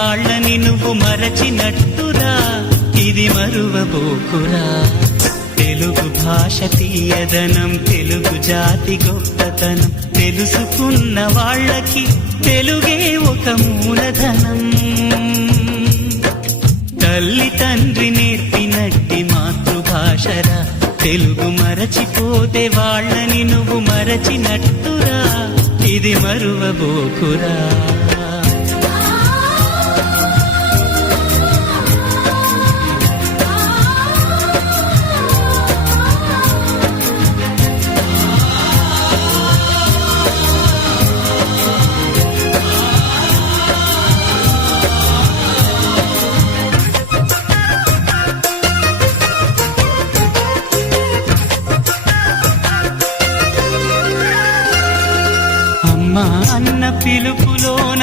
వాళ్ళని నువ్వు మరచినట్టురా, ఇది మరువబోకురా. తెలుగు భాష తీయదనం, తెలుగు జాతి గొప్పతనం తెలుసుకున్న వాళ్ళకి తెలుగే ఒక మూలధనం. తల్లి తండ్రి నేర్పినట్టి మాతృభాషరా, తెలుగు మరచిపోతే వాళ్ళని నువ్వు మరచినట్టురా, ఇది మరువబోకురా. అమ్మ అన్న పిలుపులోన